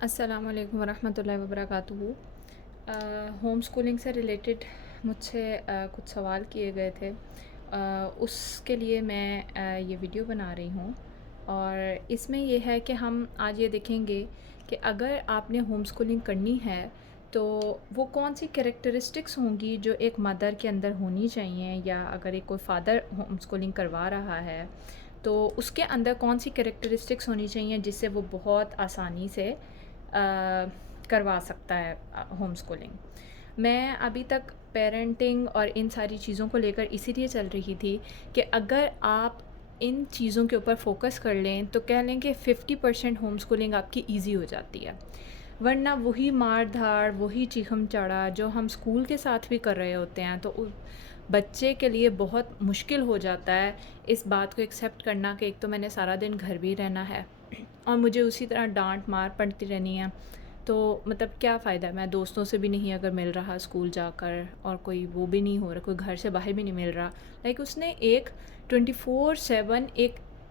अस्सलाम वालेकुम वरहमतुल्लाहि वबरकातुहू। होम स्कूलिंग से रिलेटेड मुझसे कुछ सवाल किए गए थे। उसके लिए मैं ये वीडियो बना रही हूँ और इसमें ये है कि हम आज ये देखेंगे कि अगर आपने होम स्कूलिंग करनी है तो वो कौन सी कैरेक्टरिस्टिक्स होंगी जो एक मदर के अंदर होनी चाहिए, या अगर एक कोई फ़ादर होम स्कूलिंग करवा रहा है तो उसके अंदर कौन सी कैरेक्टरिस्टिक्स होनी चाहिए जिससे वो बहुत आसानी से करवा सकता है होम स्कूलिंग। मैं अभी तक पेरेंटिंग और इन सारी चीज़ों को लेकर इसीलिए चल रही थी कि अगर आप इन चीज़ों के ऊपर फोकस कर लें तो कह लें कि 50% होम स्कूलिंग आपकी इजी हो जाती है। वरना वही मार धाड़, वही चीखम चढ़ा जो हम स्कूल के साथ भी कर रहे होते हैं, तो बच्चे के लिए बहुत मुश्किल हो जाता है इस बात को एक्सेप्ट करना कि एक तो मैंने सारा दिन घर भी रहना है और मुझे उसी तरह डांट मार पड़ती रहनी है। तो मतलब क्या फ़ायदा, मैं दोस्तों से भी नहीं अगर मिल रहा स्कूल जाकर, और कोई वो भी नहीं हो रहा, कोई घर से बाहर भी नहीं मिल रहा। लाइक उसने एक 24/7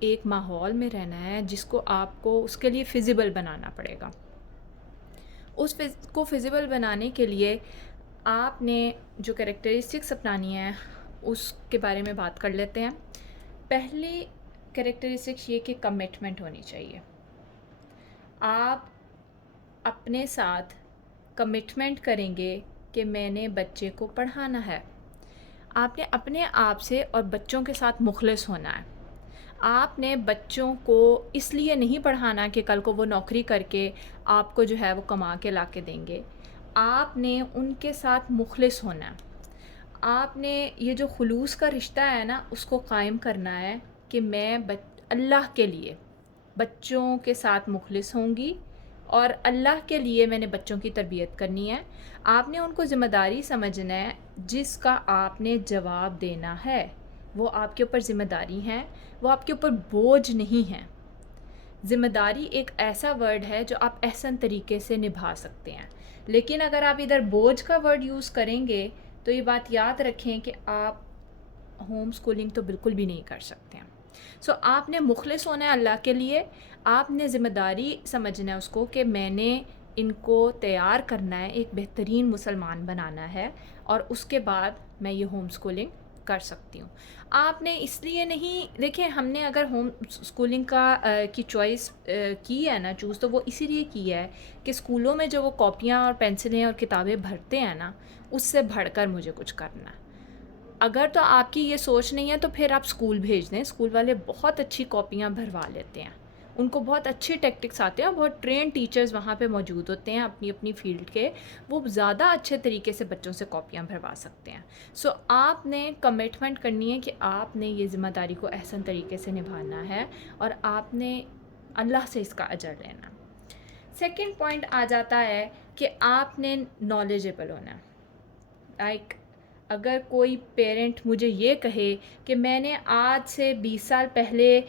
एक माहौल में रहना है जिसको आपको उसके लिए फिजिबल बनाना पड़ेगा। को फिजिबल बनाने के लिए आपने जो कैरेक्टरिस्टिक्स अपनानी है उसके बारे में बात कर लेते हैं। पहली कैरेक्टरिस्टिक्स ये कि कमिटमेंट होनी चाहिए। आप अपने साथ कमिटमेंट करेंगे कि मैंने बच्चे को पढ़ाना है। आपने अपने आप से और बच्चों के साथ मुखलिस होना है। आपने बच्चों को इसलिए नहीं पढ़ाना कि कल को वो नौकरी करके आपको जो है वो कमा के ला के देंगे। आपने उनके साथ मुखलिस होना है। आपने ये जो खुलूस का रिश्ता है ना उसको क़ायम करना है कि मैं अल्लाह के लिए बच्चों के साथ मुखलिस होंगी और अल्लाह के लिए मैंने बच्चों की तरबियत करनी है। आपने उनको ज़िम्मेदारी समझना है जिसका आपने जवाब देना है। वो आपके ऊपर ज़िम्मेदारी हैं, वो आपके ऊपर बोझ नहीं हैं। ज़िम्मेदारी एक ऐसा वर्ड है जो आप एहसन तरीके से निभा सकते हैं, लेकिन अगर आप इधर बोझ का वर्ड यूज़ करेंगे तो ये बात याद रखें कि आप होम स्कूलिंग तो बिल्कुल भी नहीं कर सकते हैं। सो आपने मुखलिस होना है अल्लाह के लिए। आपने ज़िम्मेदारी समझना है उसको कि मैंने इनको तैयार करना है, एक बेहतरीन मुसलमान बनाना है, और उसके बाद मैं ये होम स्कूलिंग कर सकती हूँ। आपने इसलिए नहीं, देखिए हमने अगर होम स्कूलिंग की चॉइस की है ना, चूज़, तो वो इसीलिए की है कि स्कूलों में जो वो कॉपियाँ और पेंसिलें और किताबें भरते हैं ना, उससे बढ़कर मुझे कुछ करना है। अगर तो आपकी ये सोच नहीं है तो फिर आप स्कूल भेज दें। स्कूल वाले बहुत अच्छी कॉपियाँ भरवा लेते हैं, उनको बहुत अच्छे टेक्टिक्स आते हैं, बहुत ट्रेन टीचर्स वहाँ पे मौजूद होते हैं अपनी अपनी फ़ील्ड के। वो ज़्यादा अच्छे तरीके से बच्चों से कॉपियाँ भरवा सकते हैं। सो आपने कमिटमेंट करनी है कि आपने ये ज़िम्मेदारी को एहसन तरीके से निभाना है और आपने अल्लाह से इसका अजर लेना। सेकंड पॉइंट आ जाता है कि आपने नॉलेजेबल होना है। लाइक अगर कोई पेरेंट मुझे ये कहे कि मैंने आज से 20 साल पहले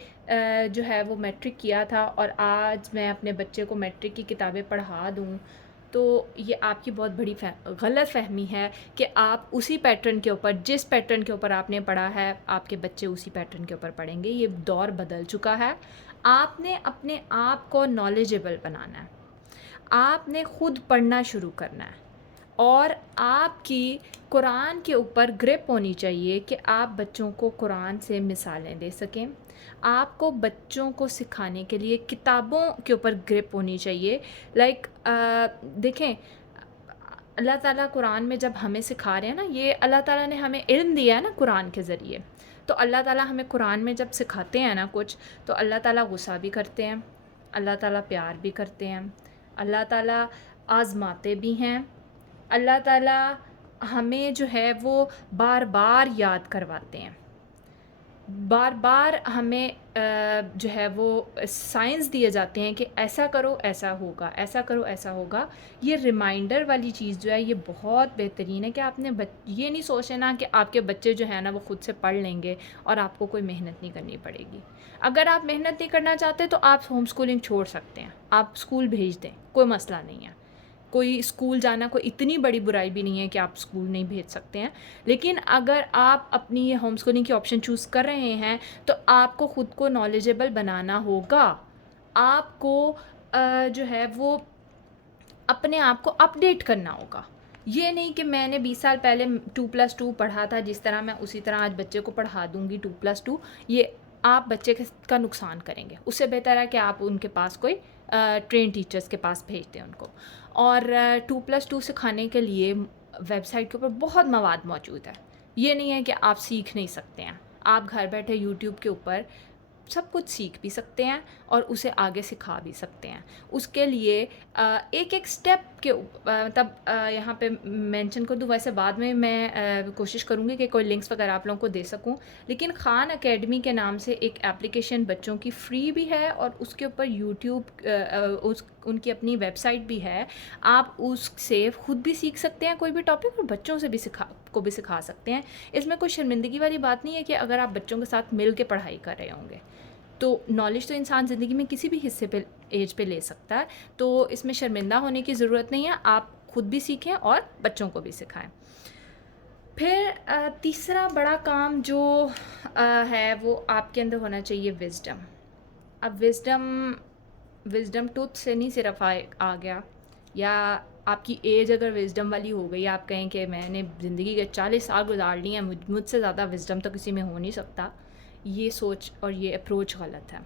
जो है वो मैट्रिक किया था और आज मैं अपने बच्चे को मैट्रिक की किताबें पढ़ा दूँ, तो ये आपकी बहुत बड़ी गलत फ़हमी है कि आप उसी पैटर्न के ऊपर, जिस पैटर्न के ऊपर आपने पढ़ा है, आपके बच्चे उसी पैटर्न के ऊपर पढ़ेंगे। ये दौर बदल चुका है। आपने अपने आप को नॉलेजेबल बनाना है। आपने ख़ुद पढ़ना शुरू करना है और आपकी कुरान के ऊपर ग्रिप होनी चाहिए कि आप बच्चों को कुरान से मिसालें दे सकें। आपको बच्चों को सिखाने के लिए किताबों के ऊपर ग्रिप होनी चाहिए। लाइक देखें, अल्लाह ताला कुरान में जब हमें सिखा रहे हैं ना, ये अल्लाह ताला ने हमें इल्म दिया है ना कुरान के ज़रिए, तो अल्लाह ताला हमें कुरान में जब सिखाते हैं ना कुछ, तो अल्लाह ताला गुस्सा भी करते हैं, अल्लाह ताला प्यार भी करते हैं, अल्लाह ताला आज़माते भी हैं, अल्लाह ताला हमें जो है वो बार बार याद करवाते हैं, बार बार हमें जो है वो साइंस दिए जाते हैं कि ऐसा करो ऐसा होगा, ऐसा करो ऐसा होगा। ये रिमाइंडर वाली चीज़ जो है ये बहुत बेहतरीन है कि आपने ये नहीं सोचना कि आपके बच्चे जो है ना वो ख़ुद से पढ़ लेंगे और आपको कोई मेहनत नहीं करनी पड़ेगी। अगर आप मेहनत नहीं करना चाहते तो आप होम स्कूलिंग छोड़ सकते हैं, आप स्कूल भेज दें, कोई मसला नहीं है। कोई स्कूल जाना कोई इतनी बड़ी बुराई भी नहीं है कि आप स्कूल नहीं भेज सकते हैं। लेकिन अगर आप अपनी ये होम स्कूलिंग की ऑप्शन चूज़ कर रहे हैं तो आपको ख़ुद को नॉलेजेबल बनाना होगा। आपको जो है वो अपने आप को अपडेट करना होगा। ये नहीं कि मैंने 20 साल पहले 2+2 पढ़ा था, जिस तरह मैं उसी तरह आज बच्चे को पढ़ा दूँगी 2+2। ये आप बच्चे का नुकसान करेंगे। उससे बेहतर है कि आप उनके पास कोई ट्रेन टीचर्स के पास भेज दें उनको। और 2+2 सिखाने के लिए वेबसाइट के ऊपर बहुत मवाद मौजूद है। ये नहीं है कि आप सीख नहीं सकते हैं। आप घर बैठे यूट्यूब के ऊपर सब कुछ सीख भी सकते हैं और उसे आगे सिखा भी सकते हैं। उसके लिए एक एक स्टेप के मतलब यहाँ पे मेंशन कर दूँ, वैसे बाद में मैं कोशिश करूँगी कि कोई लिंक्स वगैरह आप लोगों को दे सकूँ। लेकिन खान एकेडमी के नाम से एक एप्लीकेशन बच्चों की फ्री भी है और उसके ऊपर यूट्यूब उनकी अपनी वेबसाइट भी है। आप उससे ख़ुद भी सीख सकते हैं कोई भी टॉपिक और बच्चों से भी सिखा सकते हैं। इसमें कोई शर्मिंदगी वाली बात नहीं है कि अगर आप बच्चों के साथ मिल के पढ़ाई कर रहे होंगे तो नॉलेज तो इंसान ज़िंदगी में किसी भी हिस्से पे एज पे ले सकता है। तो इसमें शर्मिंदा होने की ज़रूरत नहीं है। आप खुद भी सीखें और बच्चों को भी सिखाएं। फिर तीसरा बड़ा काम जो है वो आपके अंदर होना चाहिए विज़डम। अब विज़डम टूथ से नहीं सिर्फ आ गया, या आपकी एज अगर विज़डम वाली हो गई, आप कहें कि मैंने ज़िंदगी के 40 साल गुजार लिए हैं, मुझसे ज़्यादा विज़डम तो किसी में हो नहीं सकता। ये सोच और ये अप्रोच गलत है।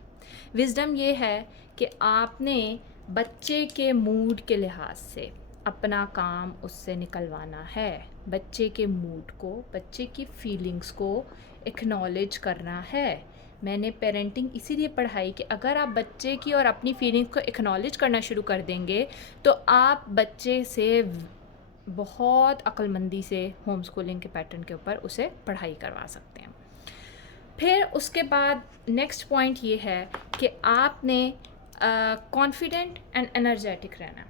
विज़डम ये है कि आपने बच्चे के मूड के लिहाज से अपना काम उससे निकलवाना है। बच्चे के मूड को, बच्चे की फीलिंग्स को एक्नॉलेज करना है। मैंने पेरेंटिंग इसीलिए पढ़ाई कि अगर आप बच्चे की और अपनी फीलिंग्स को एक्नॉलेज करना शुरू कर देंगे तो आप बच्चे से बहुत अक्लमंदी से होम स्कूलिंग के पैटर्न के ऊपर उसे पढ़ाई करवा सकते हैं। फिर उसके बाद नेक्स्ट पॉइंट ये है कि आपने कॉन्फिडेंट एंड एनर्जेटिक रहना।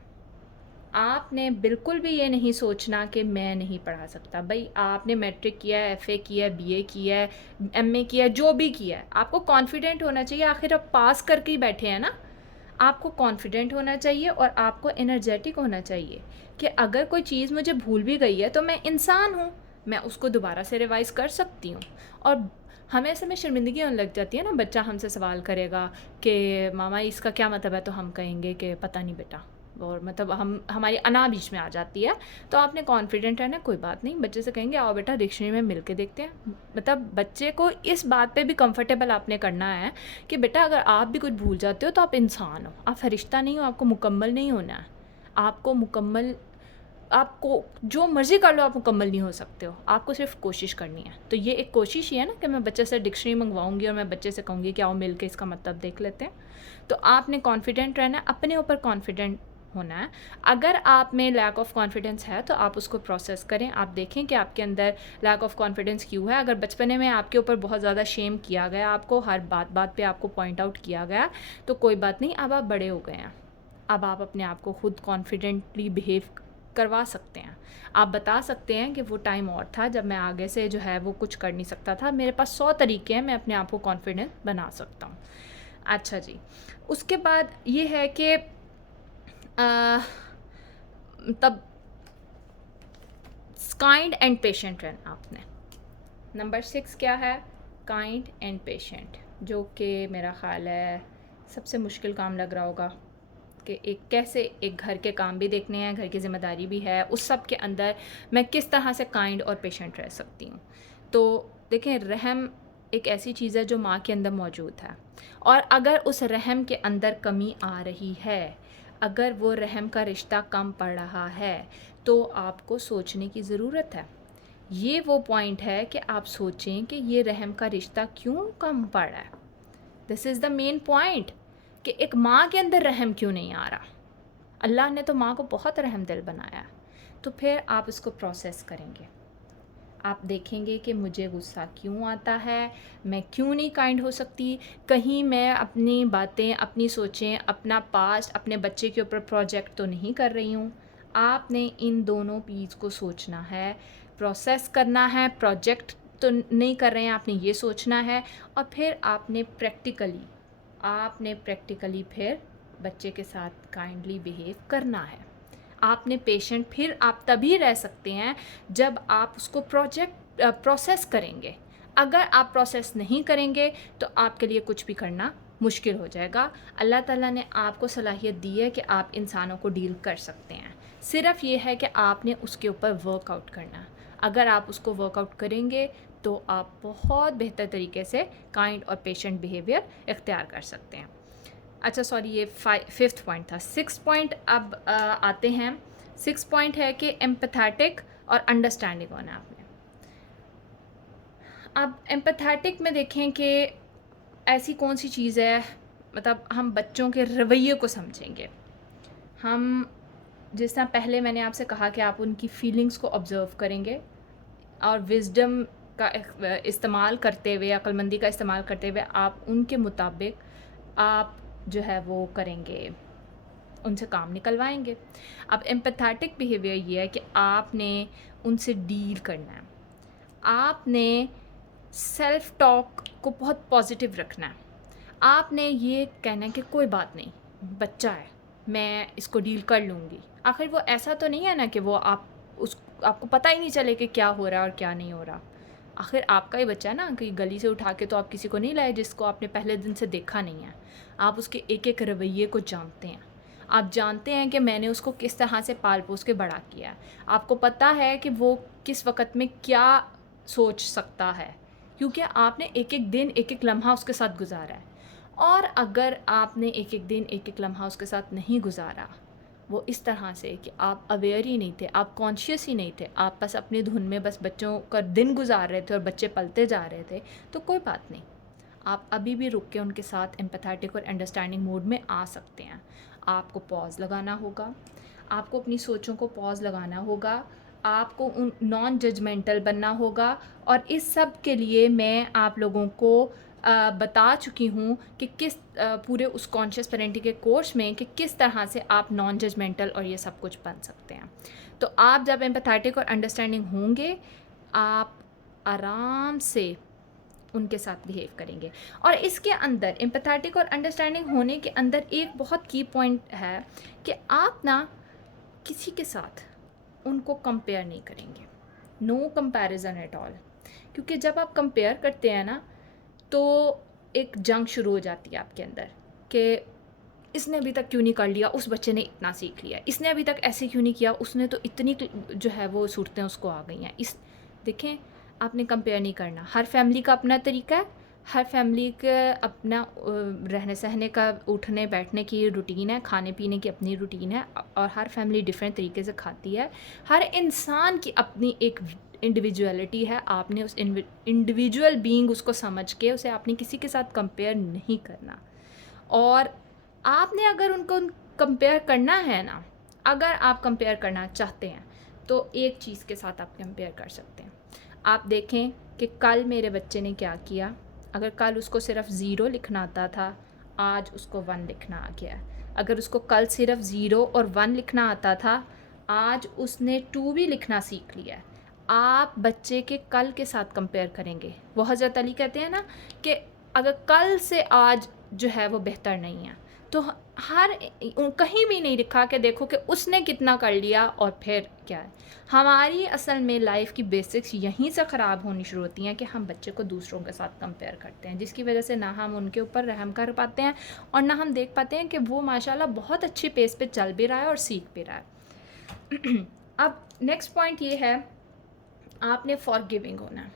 आपने बिल्कुल भी ये नहीं सोचना कि मैं नहीं पढ़ा सकता। भाई आपने मैट्रिक किया है, एफ़ए किया है, बीए किया है, एमए किया है, जो भी किया है, आपको कॉन्फिडेंट होना चाहिए। आखिर आप पास करके ही बैठे हैं ना। आपको कॉन्फिडेंट होना चाहिए और आपको एनर्जेटिक होना चाहिए कि अगर कोई चीज़ मुझे भूल भी गई है तो मैं इंसान हूँ, मैं उसको दोबारा से रिवाइज़ कर सकती हूँ। और हमें ऐसे में शर्मिंदगी होने लग जाती है ना, बच्चा हमसे सवाल करेगा कि मामा इसका क्या मतलब है, तो हम कहेंगे कि पता नहीं बेटा, और मतलब हमारी अना बीच में आ जाती है। तो आपने कॉन्फिडेंट रहना, कोई बात नहीं, बच्चे से कहेंगे आओ बेटा डिक्शनरी में मिल के देखते हैं। मतलब बच्चे को इस बात पे भी कंफर्टेबल आपने करना है कि बेटा अगर आप भी कुछ भूल जाते हो तो आप इंसान हो, आप फरिश्ता नहीं हो, आपको मुकम्मल नहीं होना है। आपको जो मर्ज़ी कर लो, आप मुकम्मल नहीं हो सकते हो, आपको सिर्फ कोशिश करनी है। तो ये एक कोशिश ही है ना कि मैं बच्चे से डिक्शनरी मंगवाऊंगी और मैं बच्चे से कहूँगी कि आओ मिल के इसका मतलब देख लेते हैं। तो आपने कॉन्फिडेंट रहना है, अपने ऊपर कॉन्फिडेंट होना है। अगर आप में लैक ऑफ कॉन्फिडेंस है तो आप उसको प्रोसेस करें। आप देखें कि आपके अंदर लैक ऑफ कॉन्फिडेंस क्यों है। अगर बचपने में आपके ऊपर बहुत ज़्यादा शेम किया गया, आपको हर बात पे आपको पॉइंट आउट किया गया, तो कोई बात नहीं, अब आप बड़े हो गए हैं। अब आप अपने आप को खुद कॉन्फिडेंटली बिहेव करवा सकते हैं। आप बता सकते हैं कि वो टाइम और था जब मैं आगे से जो है वो कुछ कर नहीं सकता था, मेरे पास 100 तरीके हैं, मैं अपने आप को कॉन्फिडेंट बना सकता हूँ। अच्छा जी, उसके बाद ये है कि तब काइंड एंड पेशेंट रहना आपने। नंबर 6 क्या है? काइंड एंड पेशेंट, जो कि मेरा ख़्याल है सबसे मुश्किल काम लग रहा होगा कि कैसे एक घर के काम भी देखने हैं, घर की ज़िम्मेदारी भी है, उस सब के अंदर मैं किस तरह से काइंड और पेशेंट रह सकती हूँ। तो देखें, रहम एक ऐसी चीज़ है जो माँ के अंदर मौजूद है, और अगर उस रहम के अंदर कमी आ रही है, अगर वो रहम का रिश्ता कम पड़ रहा है, तो आपको सोचने की ज़रूरत है। ये वो पॉइंट है कि आप सोचें कि ये रहम का रिश्ता क्यों कम पड़ रहा है। This is the main point कि एक माँ के अंदर रहम क्यों नहीं आ रहा। अल्लाह ने तो माँ को बहुत रहम दिल बनाया है। तो फिर आप इसको प्रोसेस करेंगे। आप देखेंगे कि मुझे गुस्सा क्यों आता है, मैं क्यों नहीं काइंड हो सकती, कहीं मैं अपनी बातें, अपनी सोचें, अपना पास्ट, अपने बच्चे के ऊपर प्रोजेक्ट तो नहीं कर रही हूँ। आपने इन दोनों चीज़ को सोचना है, प्रोसेस करना है। प्रोजेक्ट तो नहीं कर रहे हैं, आपने ये सोचना है, और फिर आपने प्रैक्टिकली फिर बच्चे के साथ काइंडली बिहेव करना है। आपने पेशेंट फिर आप तभी रह सकते हैं जब आप उसको प्रोसेस करेंगे। अगर आप प्रोसेस नहीं करेंगे तो आपके लिए कुछ भी करना मुश्किल हो जाएगा। अल्लाह ताला ने आपको सलाहियत दी है कि आप इंसानों को डील कर सकते हैं। सिर्फ़ ये है कि आपने उसके ऊपर वर्कआउट करना है। अगर आप उसको वर्कआउट करेंगे तो आप बहुत बेहतर तरीके से काइंड और पेशेंट बिहेवियर इख्तियार कर सकते हैं। अच्छा सॉरी, ये 5th पॉइंट था। 6th पॉइंट अब आते हैं। 6th पॉइंट है कि एम्पैथेटिक और अंडरस्टैंडिंग होना है आपने। अब एम्पैथेटिक में देखें कि ऐसी कौन सी चीज़ है, मतलब हम बच्चों के रवैये को समझेंगे। हम जिस तरह पहले मैंने आपसे कहा कि आप उनकी फीलिंग्स को ऑब्ज़र्व करेंगे और विज़डम का इस्तेमाल करते हुए, अक्लमंदी का इस्तेमाल करते हुए आप उनके मुताबिक आप जो है वो करेंगे, उनसे काम निकलवाएंगे। अब एम्पैथेटिक बिहेवियर ये है कि आपने उनसे डील करना है। आपने सेल्फ टॉक को बहुत पॉजिटिव रखना है। आपने ये कहना है कि कोई बात नहीं, बच्चा है, मैं इसको डील कर लूँगी। आखिर वो ऐसा तो नहीं है ना कि वो आपको पता ही नहीं चले कि क्या हो रहा है और क्या नहीं हो रहा। आखिर आपका ही बच्चा है ना, कि गली से उठा के तो आप किसी को नहीं लाए जिसको आपने पहले दिन से देखा नहीं है। आप उसके एक एक रवैये को जानते हैं। आप जानते हैं कि मैंने उसको किस तरह से पाल पोस के बड़ा किया है। आपको पता है कि वो किस वक़्त में क्या सोच सकता है, क्योंकि आपने एक एक दिन एक एक लम्हा उसके साथ गुजारा है। और अगर आपने एक एक दिन एक एक लम्हा उसके साथ नहीं गुजारा, वो इस तरह से कि आप अवेयर ही नहीं थे, आप कॉन्शियस ही नहीं थे, आप बस अपनी धुन में बस बच्चों का दिन गुजार रहे थे और बच्चे पलते जा रहे थे, तो कोई बात नहीं। आप अभी भी रुक के उनके साथ एम्पैथेटिक और अंडरस्टैंडिंग मोड में आ सकते हैं। आपको पॉज़ लगाना होगा, आपको अपनी सोचों को पॉज़ लगाना होगा, आपको उन नॉन जजमेंटल बनना होगा। और इस सब के लिए मैं आप लोगों को बता चुकी हूँ कि किस पूरे उस कॉन्शियस पेरेंटिंग के कोर्स में कि किस तरह से आप नॉन जजमेंटल और ये सब कुछ बन सकते हैं। तो आप जब एम्पैथेटिक और अंडरस्टैंडिंग होंगे, आप आराम से उनके साथ बिहेव करेंगे। और इसके अंदर एम्पैथेटिक और अंडरस्टैंडिंग होने के अंदर एक बहुत की पॉइंट है कि आप ना किसी के साथ उनको कंपेयर नहीं करेंगे। No comparison at all. क्योंकि जब आप कंपेयर करते हैं ना, तो एक जंग शुरू हो जाती है आपके अंदर कि इसने अभी तक क्यों नहीं कर लिया, उस बच्चे ने इतना सीख लिया, इसने अभी तक ऐसे क्यों नहीं किया, उसने तो इतनी जो है वो सूरतें उसको आ गई हैं। इस देखें, आपने कंपेयर नहीं करना। हर फैमिली का अपना तरीका है, हर फैमिली का अपना रहने सहने का, उठने बैठने की रूटीन है, खाने पीने की अपनी रूटीन है, और हर फैमिली डिफरेंट तरीके से खाती है। हर इंसान की अपनी एक इंडिविजुअलिटी है। आपने उस इंडिविजुअल बीइंग उसको समझ के उसे आपने किसी के साथ कंपेयर नहीं करना। और आपने अगर उनको कंपेयर करना है ना, अगर आप कंपेयर करना चाहते हैं, तो एक चीज़ के साथ आप कंपेयर कर सकते हैं। आप देखें कि कल मेरे बच्चे ने क्या किया। अगर कल उसको सिर्फ 0 लिखना आता था, आज उसको 1 लिखना आ गया। अगर उसको कल सिर्फ 0 और 1 लिखना आता था, आज उसने 2 भी लिखना सीख लिया है। आप बच्चे के कल के साथ कंपेयर करेंगे। वो हज़रत अली कहते हैं ना कि अगर कल से आज जो है वो बेहतर नहीं है, तो कहीं भी नहीं लिखा कि देखो कि उसने कितना कर लिया और फिर क्या है। हमारी असल में लाइफ की बेसिक्स यहीं से ख़राब होनी शुरू होती हैं कि हम बच्चे को दूसरों के साथ कंपेयर करते हैं, जिसकी वजह से ना हम उनके ऊपर रहम कर पाते हैं और ना हम देख पाते हैं कि वो माशाल्लाह बहुत अच्छी पेस पे चल भी रहा है और सीख भी रहा है। अब नेक्स्ट पॉइंट ये है, आपने फॉरगिविंग होना है,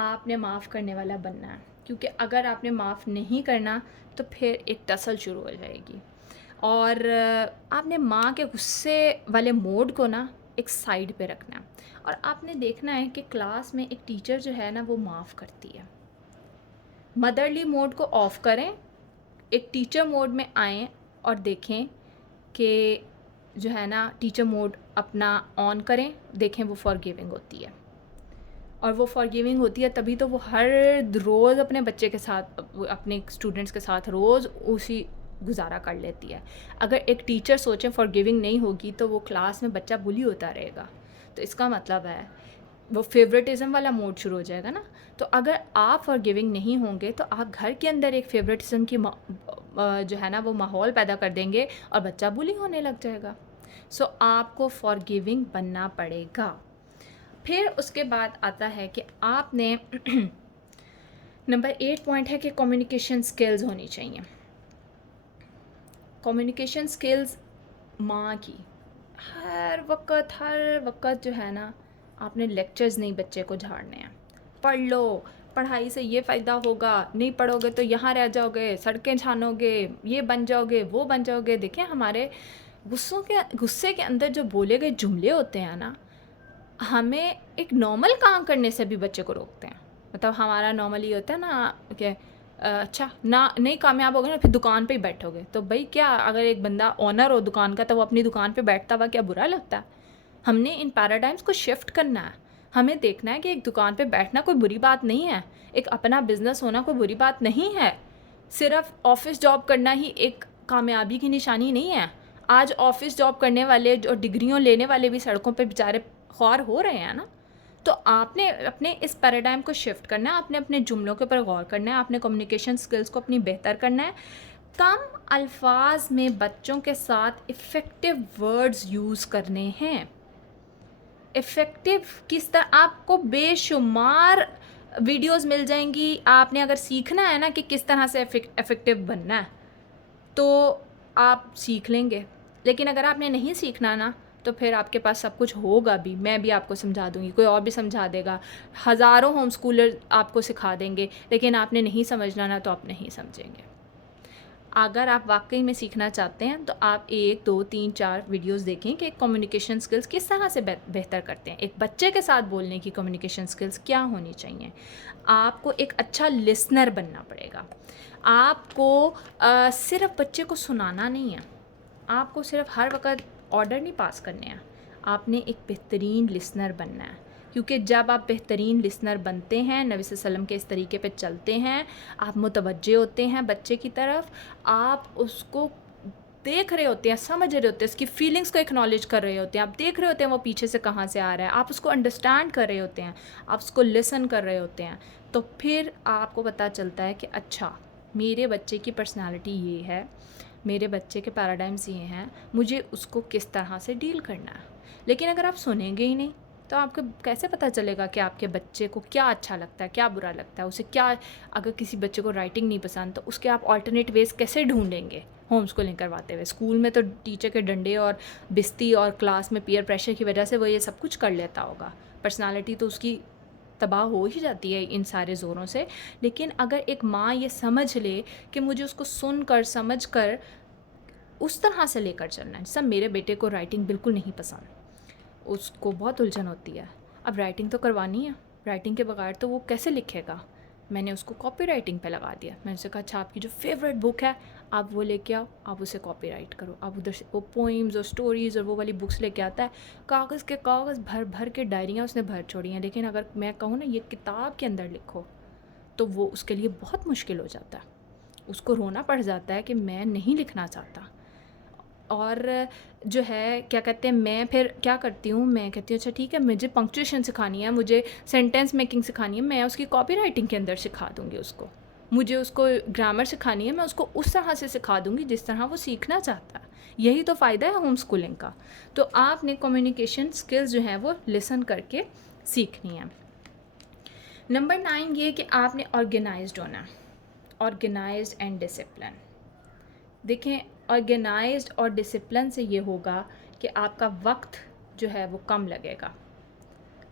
आपने माफ़ करने वाला बनना है। क्योंकि अगर आपने माफ़ नहीं करना तो फिर एक टसल शुरू हो जाएगी। और आपने माँ के गुस्से वाले मोड को ना एक साइड पे रखना है। और आपने देखना है कि क्लास में एक टीचर जो है ना वो माफ़ करती है। मदरली मोड को ऑफ़ करें, एक टीचर मोड में आएँ और देखें कि जो है ना टीचर मोड अपना ऑन करें, देखें वो फॉरगिविंग होती है। और वो फॉरगिविंग होती है तभी तो वो हर रोज़ अपने बच्चे के साथ, अपने स्टूडेंट्स के साथ रोज़ उसी गुजारा कर लेती है। अगर एक टीचर सोचें फॉरगिविंग नहीं होगी तो वो क्लास में बच्चा बुली होता रहेगा, तो इसका मतलब है वो फेवरेटिज़म वाला मोड शुरू हो जाएगा ना। तो अगर आप फॉरगिविंग नहीं होंगे तो आप घर के अंदर एक फेवरेटिज़म की जो है ना वो माहौल पैदा कर देंगे और बच्चा बुली होने लग जाएगा। सो आपको फॉरगिविंग बनना पड़ेगा। फिर उसके बाद आता है कि आपने नंबर 8 पॉइंट है कि कम्युनिकेशन स्किल्स होनी चाहिए। कम्युनिकेशन स्किल्स माँ की, हर वक्त जो है ना, आपने लेक्चर्स नहीं बच्चे को झाड़ने हैं। पढ़ लो, पढ़ाई से ये फ़ायदा होगा, नहीं पढ़ोगे तो यहाँ रह जाओगे, सड़कें छानोगे, ये बन जाओगे, वो बन जाओगे। देखिए, हमारे गुस्से के अंदर जो बोले गए जुमले होते हैं ना, हमें एक नॉर्मल काम करने से भी बच्चे को रोकते हैं। मतलब हमारा नॉर्मली होता है ना कि अच्छा ना, नहीं कामयाब होगे ना, फिर दुकान पे ही बैठोगे। तो भाई, क्या अगर एक बंदा ओनर हो दुकान का, तो वो अपनी दुकान पे बैठता हुआ क्या बुरा लगता है? हमने इन पैराडाइम्स को शिफ्ट करना है। हमें देखना है कि एक दुकान पे बैठना कोई बुरी बात नहीं है, एक अपना बिजनेस होना कोई बुरी बात नहीं है। सिर्फ ऑफिस जॉब करना ही एक कामयाबी की निशानी नहीं है। आज ऑफिस जॉब करने वाले और डिग्रियों लेने वाले भी सड़कों पे बेचारे ख्वार हो रहे हैं ना। तो आपने अपने इस पैराडाइम को शिफ्ट करना है, आपने अपने जुमलों के ऊपर गौर करना है, आपने कम्युनिकेशन स्किल्स को अपनी बेहतर करना है। कम अल्फाज में बच्चों के साथ इफ़ेक्टिव वर्ड्स यूज़ करने हैं। इफ़ेक्टिव किस तरह, आपको बेशुमार वीडियोस मिल जाएंगी। आपने अगर सीखना है ना कि किस तरह से इफ़ेक्टिव बनना है, तो आप सीख लेंगे। लेकिन अगर आपने नहीं सीखना ना, तो फिर आपके पास सब कुछ होगा भी, मैं भी आपको समझा दूंगी, कोई और भी समझा देगा, हज़ारों होम स्कूलर आपको सिखा देंगे, लेकिन आपने नहीं समझना ना, तो आप नहीं समझेंगे। अगर आप वाकई में सीखना चाहते हैं, तो आप 1, 2, 3, 4 वीडियोस देखें कि कम्युनिकेशन स्किल्स किस तरह से बेहतर करते हैं। एक बच्चे के साथ बोलने की कम्युनिकेशन स्किल्स क्या होनी चाहिए। आपको एक अच्छा लिसनर बनना पड़ेगा। आपको सिर्फ बच्चे को सुनाना नहीं है, आपको सिर्फ हर वक्त ऑर्डर नहीं पास करने हैं, आपने एक बेहतरीन लिसनर बनना है। क्योंकि जब आप बेहतरीन लिसनर बनते हैं, नबी सल्लल्लाहु अलैहि वसल्लम के इस तरीके पे चलते हैं, आप मुतवज्जे होते हैं बच्चे की तरफ, आप उसको देख रहे होते हैं, समझ रहे होते हैं, उसकी फीलिंग्स को एक्नॉलेज कर रहे होते हैं, आप देख रहे होते हैं वो पीछे से कहाँ से आ रहा है, आप उसको अंडरस्टैंड कर रहे होते हैं, आप उसको लिसन कर रहे होते हैं। तो फिर आपको पता चलता है कि अच्छा, मेरे बच्चे की पर्सनैलिटी ये है, मेरे बच्चे के पैराडाइम्स ये हैं, मुझे उसको किस तरह से डील करना है। लेकिन अगर आप सुनेंगे ही नहीं, तो आपको कैसे पता चलेगा कि आपके बच्चे को क्या अच्छा लगता है, क्या बुरा लगता है, उसे क्या। अगर किसी बच्चे को राइटिंग नहीं पसंद, तो उसके आप ऑल्टरनेट वेज कैसे ढूंढेंगे होम स्कूलिंग करवाते हुए। स्कूल में तो टीचर के डंडे और बिस्ती और क्लास में पीयर प्रेशर की वजह से वो ये सब कुछ कर लेता होगा, पर्सनालिटी तो उसकी तबाह हो ही जाती है इन सारे ज़ोरों से। लेकिन अगर एक माँ ये समझ ले कि मुझे उसको सुन कर, समझ कर, उस तरह से लेकर चलना है। सब, मेरे बेटे को राइटिंग बिल्कुल नहीं पसंद, उसको बहुत उलझन होती है, अब राइटिंग तो करवानी है, राइटिंग के बगैर तो वो कैसे लिखेगा। मैंने उसको कॉपी राइटिंग पर लगा दिया। मैंने उससे कहा, अच्छा आपकी जो फेवरेट बुक है आप वो लेके आओ, आप उसे कॉपी राइट करो। अब उधर से वो पोइम्स और स्टोरीज़ और वो वाली बुक्स लेके आता है, कागज़ के कागज़ भर भर के डायरियाँ उसने भर छोड़ी हैं। लेकिन अगर मैं कहूँ ना ये किताब के अंदर लिखो, तो वो उसके लिए बहुत मुश्किल हो जाता है, उसको रोना पड़ जाता है कि मैं नहीं लिखना चाहता। और जो है क्या कहते हैं, मैं फिर क्या करती हूँ, मैं कहती हूँ अच्छा ठीक है, मुझे पंक्चुएशन सिखानी है, मुझे सेंटेंस मेकिंग सिखानी है, मैं उसकी कॉपी राइटिंग के अंदर सिखा दूँगी उसको। मुझे उसको ग्रामर सिखानी है, मैं उसको उस तरह से सिखा दूँगी जिस तरह वो सीखना चाहता है। यही तो फ़ायदा है होम स्कूलिंग का। तो आपने कम्युनिकेशन स्किल्स जो हैं वो लिसन करके सीखनी है। नंबर 9 ये कि आपने ऑर्गेनाइज्ड होना है, ऑर्गेनाइज्ड एंड डिसिप्लिन। देखें, ऑर्गेनाइज्ड और डिसिप्लिन से ये होगा कि आपका वक्त जो है वो कम लगेगा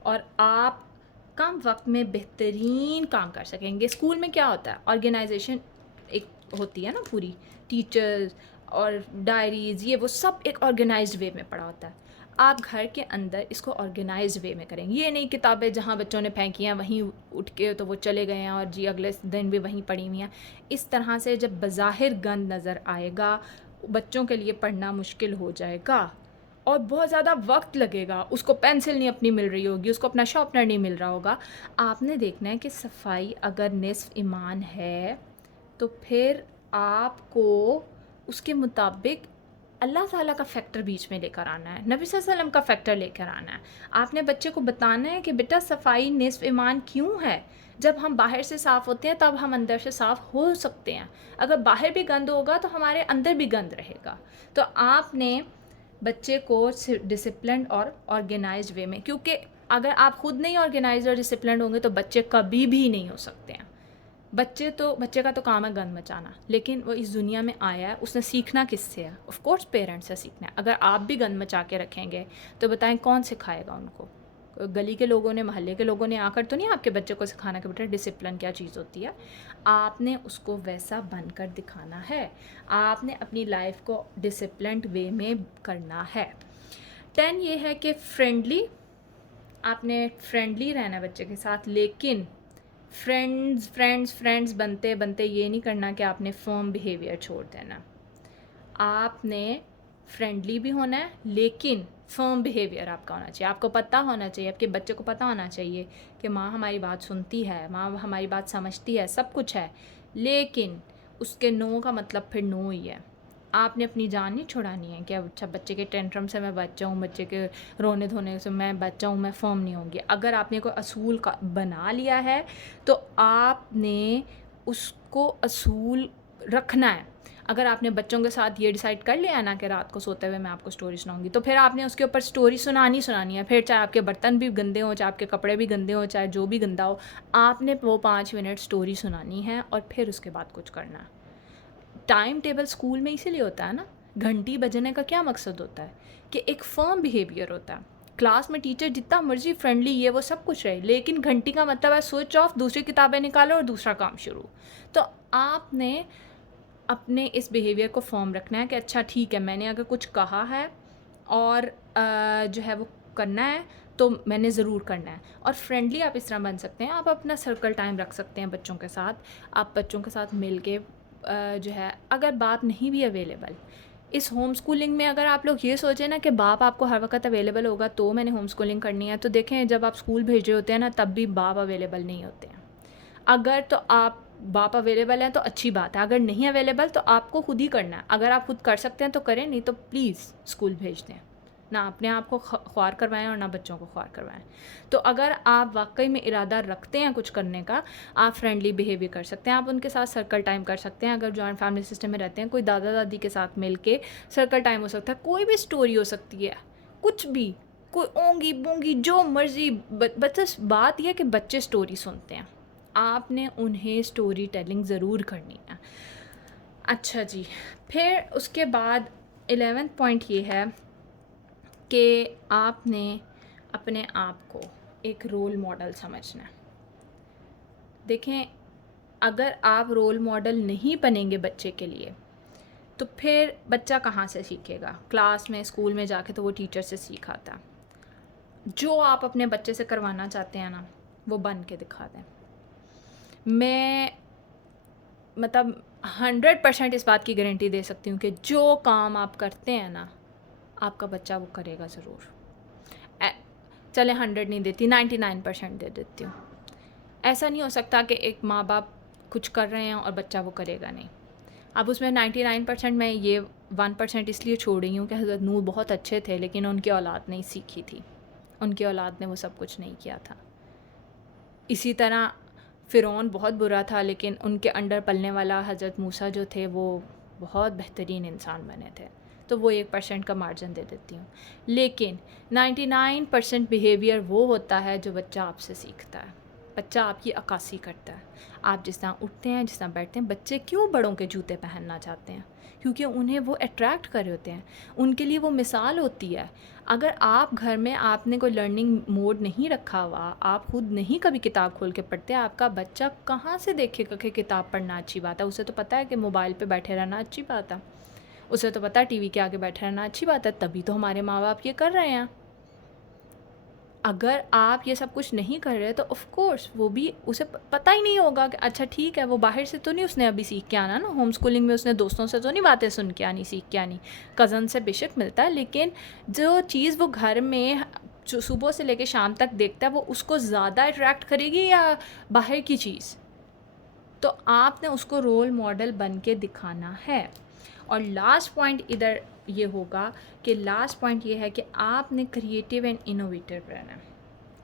और आप कम वक्त में बेहतरीन काम कर सकेंगे। स्कूल में क्या होता है, ऑर्गेनाइजेशन एक होती है ना पूरी, टीचर्स और डायरीज़, ये वो सब एक ऑर्गेनाइज्ड वे में पड़ा होता है। आप घर के अंदर इसको ऑर्गेनाइज्ड वे में करेंगे। ये नहीं किताबें जहाँ बच्चों ने फेंकी हैं वहीं उठ के तो वो चले गए हैं और जी अगले दिन भी वहीं पड़ी हुई हैं। इस तरह से जब बज़ाहिर गंद नज़र आएगा, बच्चों के लिए पढ़ना मुश्किल हो जाएगा और बहुत ज़्यादा वक्त लगेगा। उसको पेंसिल नहीं अपनी मिल रही होगी, उसको अपना शार्पनर नहीं मिल रहा होगा। आपने देखना है कि सफाई अगर निस्फ ईमान है, तो फिर आपको उसके मुताबिक अल्लाह ताला का फैक्टर बीच में लेकर आना है, नबी सल्लल्लाहु अलैहि वसल्लम का फैक्टर लेकर आना है। आपने बच्चे को बताना है कि बेटा सफाई निस्फ ईमान क्यों है। जब हम बाहर से साफ़ होते हैं तब हम अंदर से साफ़ हो सकते हैं। अगर बाहर भी गंद होगा तो हमारे अंदर भी गंद रहेगा। तो आपने बच्चे को डिसिप्लिन और ऑर्गेनाइज्ड वे में, क्योंकि अगर आप खुद नहीं ऑर्गेनाइज और डिसिप्लिन होंगे तो बच्चे कभी भी नहीं हो सकते हैं। बच्चे का तो काम है गंद मचाना, लेकिन वो इस दुनिया में आया है, उसने सीखना किससे है? ऑफ कोर्स पेरेंट्स से सीखना है। अगर आप भी गंद मचा के रखेंगे तो बताएं कौन सिखाएगा उनको? गली के लोगों ने, मोहल्ले के लोगों ने आकर तो नहीं आपके बच्चे को सिखाना कि बेटा डिसिप्लिन क्या चीज़ होती है। आपने उसको वैसा बनकर दिखाना है, आपने अपनी लाइफ को डिसिप्लिन्ड वे में करना है। 10 ये है कि आपने फ्रेंडली रहना है बच्चे के साथ, लेकिन फ्रेंड्स बनते बनते ये नहीं करना कि आपने फर्म बिहेवियर छोड़ देना। आपने फ्रेंडली भी होना है, लेकिन फर्म बिहेवियर आपका होना चाहिए। आपको पता होना चाहिए, आपके बच्चे को पता होना चाहिए कि माँ हमारी बात सुनती है, माँ हमारी बात समझती है, सब कुछ है, लेकिन उसके नो का मतलब फिर नो ही है। आपने अपनी जान नहीं छुड़ानी है कि अच्छा बच्चे के टेंट्रम से मैं बच जाऊँ, बच्चे के रोने धोने से मैं बच जाऊँ, मैं फर्म नहीं होंगी। अगर आपने कोई असूल का बना लिया है तो आपने उसको असूल रखना है। अगर आपने बच्चों के साथ ये डिसाइड कर लिया ना कि रात को सोते हुए मैं आपको स्टोरी सुनाऊंगी, तो फिर आपने उसके ऊपर स्टोरी सुनानी है। फिर चाहे आपके बर्तन भी गंदे हों, चाहे आपके कपड़े भी गंदे हों, चाहे जो भी गंदा हो, आपने वो 5 मिनट स्टोरी सुनानी है और फिर उसके बाद कुछ करना है। टाइम टेबल स्कूल में इसीलिए होता है ना, घंटी बजने का क्या मकसद होता है कि एक फर्म बिहेवियर होता है। क्लास में टीचर जितना मर्जी फ्रेंडली ये वो सब कुछ रहे, लेकिन घंटी का मतलब है स्विच ऑफ, दूसरी किताबें निकालो और दूसरा काम शुरू। तो आपने अपने इस बिहेवियर को फॉर्म रखना है कि अच्छा ठीक है, मैंने अगर कुछ कहा है और जो है वो करना है तो मैंने ज़रूर करना है। और फ्रेंडली आप इस तरह बन सकते हैं, आप अपना सर्कल टाइम रख सकते हैं बच्चों के साथ। आप बच्चों के साथ मिल के जो है, अगर बाप नहीं भी अवेलेबल, इस होम स्कूलिंग में अगर आप लोग ये सोचें ना कि बाप आपको हर वक्त अवेलेबल होगा तो मैंने होम स्कूलिंग करनी है, तो देखें जब आप स्कूल भेज रहे होते हैं ना तब भी बाप अवेलेबल नहीं होते हैं। अगर तो आप बाप अवेलेबल हैं तो अच्छी बात है, अगर नहीं अवेलेबल तो आपको खुद ही करना है। अगर आप खुद कर सकते हैं तो करें, नहीं तो प्लीज़ स्कूल भेज दें। ना अपने आप को ख्वार करवाएं और ना बच्चों को ख्वार करवाएं। तो अगर आप वाकई में इरादा रखते हैं कुछ करने का, आप फ्रेंडली बिहेवियर कर सकते हैं, आप उनके साथ सर्कल टाइम कर सकते हैं। अगर जॉइंट फैमिली सिस्टम में रहते हैं, कोई दादा दादी के साथ मिल के सर्कल टाइम हो सकता है, कोई भी स्टोरी हो सकती है, कुछ भी, कोई ओंगी बोंगी जो मर्जी। बस बात यह है कि बच्चे स्टोरी सुनते हैं, आपने उन्हें स्टोरी टेलिंग ज़रूर करनी है। अच्छा जी, फिर उसके बाद 11वां पॉइंट ये है कि आपने अपने आप को एक रोल मॉडल समझना है। देखें, अगर आप रोल मॉडल नहीं बनेंगे बच्चे के लिए तो फिर बच्चा कहाँ से सीखेगा? क्लास में, स्कूल में जाके तो वो टीचर से सीख आता। जो आप अपने बच्चे से करवाना चाहते हैं ना, वो बन के दिखा दें। मैं मतलब 100% इस बात की गारंटी दे सकती हूँ कि जो काम आप करते हैं ना, आपका बच्चा वो करेगा ज़रूर। चले 100 नहीं देती, 99% दे देती हूँ। ऐसा नहीं हो सकता कि एक माँ बाप कुछ कर रहे हैं और बच्चा वो करेगा नहीं। अब उसमें 99% मैं ये 1% इसलिए छोड़ रही हूँ कि हज़रत नूह बहुत अच्छे थे, लेकिन उनकी औलाद नहीं सीखी थी, उनकी औलाद ने वो सब कुछ नहीं किया था। इसी तरह फ़िरौन बहुत बुरा था, लेकिन उनके अंडर पलने वाला हज़रत मूसा जो थे वो बहुत बेहतरीन इंसान बने थे। तो वो 1% का मार्जिन दे देती हूँ, लेकिन 99% बिहेवियर वो होता है जो बच्चा आपसे सीखता है। बच्चा आपकी अक्कासी करता है। आप जिस तरह उठते हैं, जिस तरह बैठते हैं। बच्चे क्यों बड़ों के जूते पहनना चाहते हैं? क्योंकि उन्हें वो अट्रैक्ट कर रहे होते हैं, उनके लिए वो मिसाल होती है। अगर आप घर में आपने कोई लर्निंग मोड नहीं रखा हुआ, आप खुद नहीं कभी किताब खोल के पढ़ते, आपका बच्चा कहाँ से देखेगा कि किताब पढ़ना अच्छी बात है? उसे तो पता है कि मोबाइल पे बैठे रहना अच्छी बात है, उसे तो पता है टीवी के आगे बैठे रहना अच्छी बात है, तभी तो हमारे माँ बाप ये कर रहे हैं। अगर आप ये सब कुछ नहीं कर रहे तो ऑफ़ कोर्स वो भी, उसे पता ही नहीं होगा कि अच्छा ठीक है, वो बाहर से तो नहीं उसने अभी सीख के आना ना, होम स्कूलिंग में उसने दोस्तों से तो नहीं बातें सुन के आनी, सीख के आनी। कज़न से बेशक मिलता है, लेकिन जो चीज़ वो घर में जो सुबह से लेकर शाम तक देखता है वो उसको ज़्यादा अट्रैक्ट करेगी या बाहर की चीज़? तो आपने उसको रोल मॉडल बन के दिखाना है। और लास्ट पॉइंट इधर ये होगा कि लास्ट पॉइंट ये है कि आपने क्रिएटिव एंड इनोवेटिव रहना है।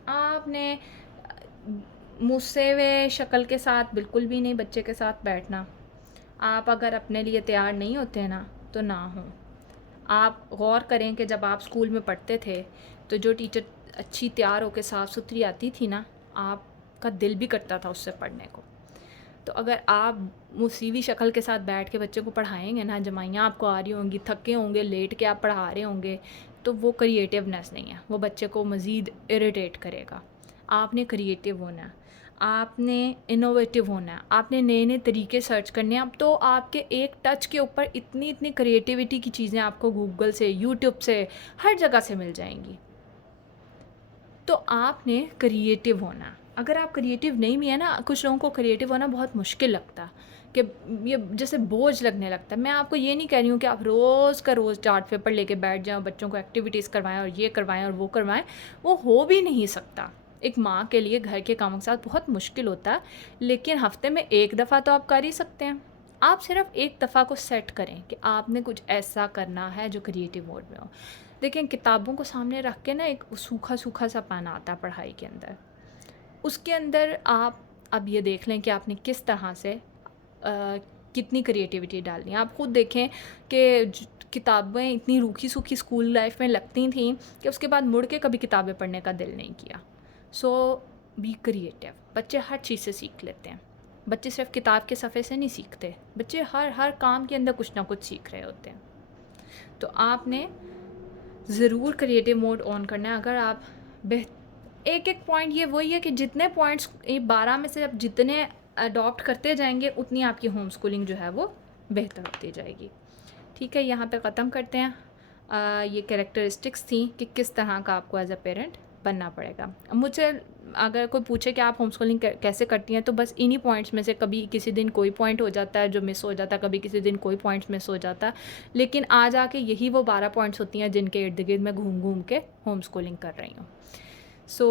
आपने मुझसे वे शक्ल के साथ बिल्कुल भी नहीं बच्चे के साथ बैठना। आप अगर अपने लिए तैयार नहीं होते ना तो ना हो। आप गौर करें कि जब आप स्कूल में पढ़ते थे तो जो टीचर अच्छी तैयार होकर साफ़ सुथरी आती थी ना, आपका दिल भी करता था उससे पढ़ने को। तो अगर आप मुसीवी शक्ल के साथ बैठ के बच्चे को पढ़ाएंगे ना, जमाइयाँ आपको आ रही होंगी, थके होंगे, लेट के आप पढ़ा रहे होंगे, तो वो क्रिएटिवनेस नहीं है, वो बच्चे को मज़ीद इरिटेट करेगा। आपने क्रिएटिव होना है, आपने इनोवेटिव होना है, आपने नए नए तरीके सर्च करने हैं। अब तो आपके एक टच के ऊपर इतनी इतनी क्रिएटिविटी की चीज़ें आपको गूगल से, यूट्यूब से, हर जगह से मिल जाएंगी। तो आपने क्रिएटिव होना है। अगर आप क्रिएटिव नहीं भी है ना, कुछ लोगों को क्रिएटिव होना बहुत मुश्किल लगता है कि ये जैसे बोझ लगने लगता है। मैं आपको ये नहीं कह रही हूँ कि आप रोज़ का रोज़ चार्ट पेपर लेके बैठ जाएं, बच्चों को एक्टिविटीज़ करवाएं और ये करवाएं और वो करवाएं, वो हो भी नहीं सकता। एक माँ के लिए घर के कामों के साथ बहुत मुश्किल होता है, लेकिन हफ्ते में एक दफ़ा तो आप कर ही सकते हैं। आप सिर्फ एक दफ़ा को सेट करें कि आपने कुछ ऐसा करना है जो क्रिएटिव मोड में हो। देखें, किताबों को सामने रख के ना एक सूखा सूखा सा पाना आता है पढ़ाई के अंदर। उसके अंदर आप अब ये देख लें कि आपने किस तरह से कितनी क्रिएटिविटी डालनी है। आप खुद देखें कि किताबें इतनी रूखी सूखी स्कूल लाइफ में लगती थी कि उसके बाद मुड़ के कभी किताबें पढ़ने का दिल नहीं किया। सो बी क्रिएटिव। बच्चे हर चीज़ से सीख लेते हैं। बच्चे सिर्फ किताब के सफ़े से नहीं सीखते, बच्चे हर हर काम के अंदर कुछ ना कुछ सीख रहे होते हैं। तो आपने ज़रूर क्रिएटिव मोड ऑन करना है। अगर आप एक एक पॉइंट, ये वही है कि जितने पॉइंट्स 12 में से आप जितने अडॉप्ट करते जाएंगे, उतनी आपकी होम स्कूलिंग जो है वो बेहतर होती जाएगी। ठीक है, यहाँ पे ख़त्म करते हैं। ये कैरेक्टरिस्टिक्स थी कि किस तरह का आपको एज अ पेरेंट बनना पड़ेगा। मुझसे अगर कोई पूछे कि आप होम स्कूलिंग कैसे करती हैं, तो बस इन्हीं पॉइंट्स में से कभी किसी दिन कोई पॉइंट हो जाता है जो मिस हो जाता है, कभी किसी दिन कोई पॉइंट्स मिस हो जाता है, लेकिन आज आके यही वो 12 पॉइंट्स होती हैं जिनके इर्द गिर्द मैं घूम घूम के होम स्कूलिंग कर रही हूँ। सो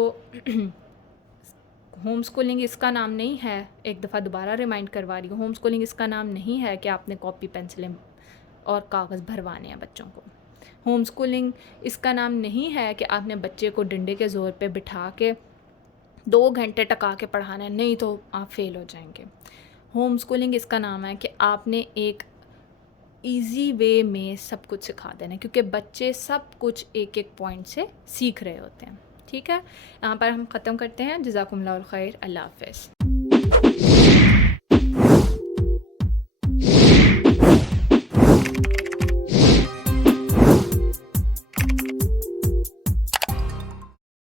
होम स्कूलिंग इसका नाम नहीं है, एक दफ़ा दोबारा रिमाइंड करवा रही हूँ, होम स्कूलिंग इसका नाम नहीं है कि आपने कॉपी पेंसिलें और कागज़ भरवाने हैं बच्चों को। होम स्कूलिंग इसका नाम नहीं है कि आपने बच्चे को डंडे के ज़ोर पे बिठा के 2 घंटे टका के पढ़ाना है, नहीं तो आप फेल हो जाएंगे। होम स्कूलिंग इसका नाम है कि आपने एक ईज़ी वे में सब कुछ सिखा देना है, क्योंकि बच्चे सब कुछ एक एक पॉइंट से सीख रहे होते हैं। ठीक है, यहाँ पर हम ख़त्म करते हैं। जज़ाकुमुल्लाह खैर। अल्लाह हाफ़िज़।